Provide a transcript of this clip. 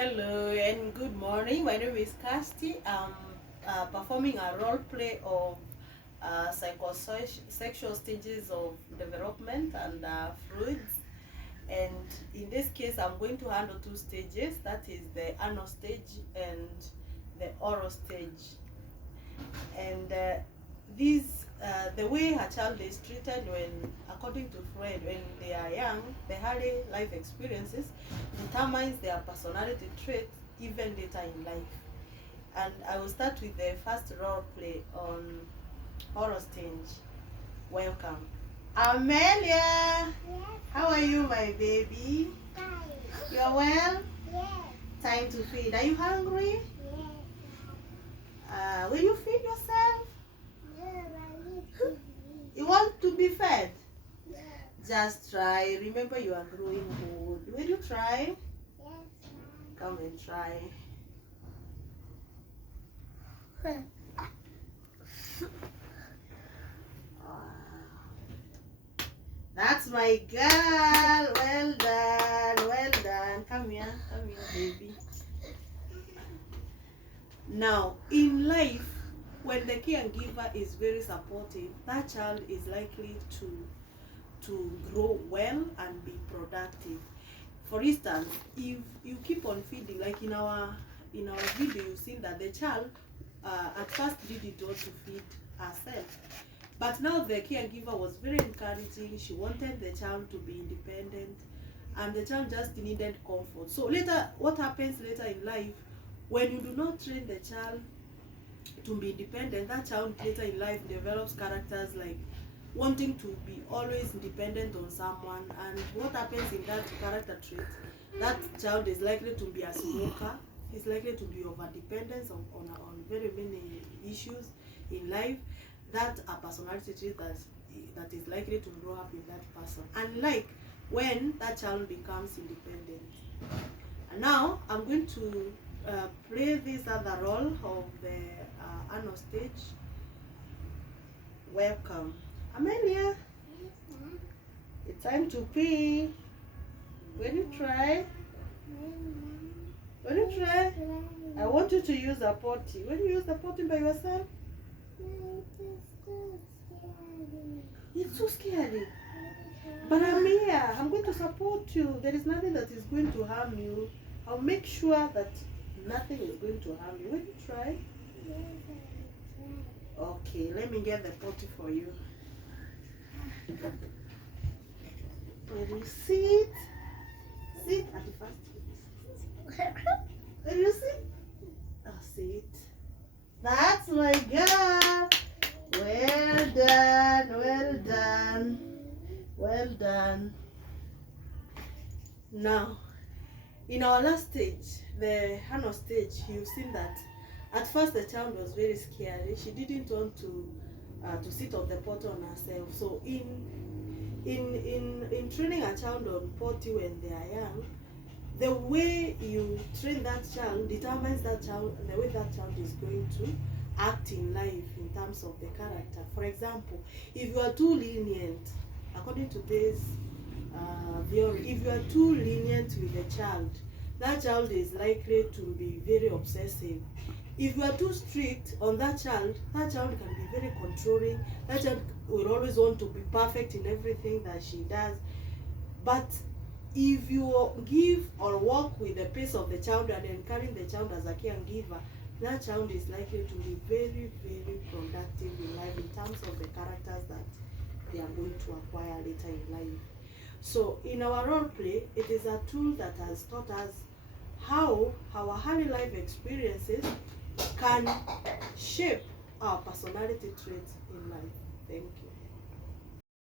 Hello and good morning. My name is Kirsty. I'm performing a role play of psychosexual stages of development and Freud. And in this case, I'm going to handle two stages. That is the anal stage and the oral stage. And the way a child is treated when, according to Freud, when they are young, the early life experiences determines their personality traits even later in life. And I will start with the first role play on oral stage. Welcome. Amelia! Yes. How are you, my baby? Fine. You're well? Yes. Time to feed. Are you hungry? Yes. Will you feed yourself? No, I need to eat. You want to be fed? Yes. Just try. Remember, you are growing old. Will you try? Yes. Come and try. That's my girl. Well done. Well done. Come here, baby. Now, in life, when the caregiver is very supportive, that child is likely to grow well and be productive. For instance, if you keep on feeding, like in our video, you've seen that the child at first didn't want to feed herself, but now the caregiver was very encouraging. She wanted the child to be independent, and the child just needed comfort. So later, what happens later in life, when you do not train the child to be independent, that child later in life develops characters like wanting to be always dependent on someone. And what happens in that character trait, that child is likely to be a smoker, is likely to be over dependence on very many issues in life. That a personality trait that is likely to grow up in that person, unlike when that child becomes independent. And now I'm going to play this other role of the anal stage. Welcome. Amelia, it's time to pee. Will you try? Will you try? I want you to use a potty. Will you use the potty by yourself? It's so scary. But I'm here. I'm going to support you. There is nothing that is going to harm you. I'll make sure that nothing is going to harm you. Will you try? Okay, let me get the potty for you. Will you sit? Sit at the first. Will you sit? Oh, sit. That's my girl. Well done, well done, well done. Now, in our last stage, the anal stage, you've seen that at first the child was very scary. She didn't want to sit on the potty on herself. So in training a child on potty when they are young, the way you train that child determines the way that child is going to act in life in terms of the character. For example, if you are too lenient, according to this theory, if you are too lenient with the child, that child is likely to be very obsessive. If you are too strict on that child can be very controlling. That child will always want to be perfect in everything that she does. But if you give or work with the pace of the child and encourage the child as a caregiver, that child is likely to be very, very productive in life in terms of the characters that they are going to acquire later in life. So in our role play, it is a tool that has taught us how our early life experiences can shape our personality traits in life. Thank you.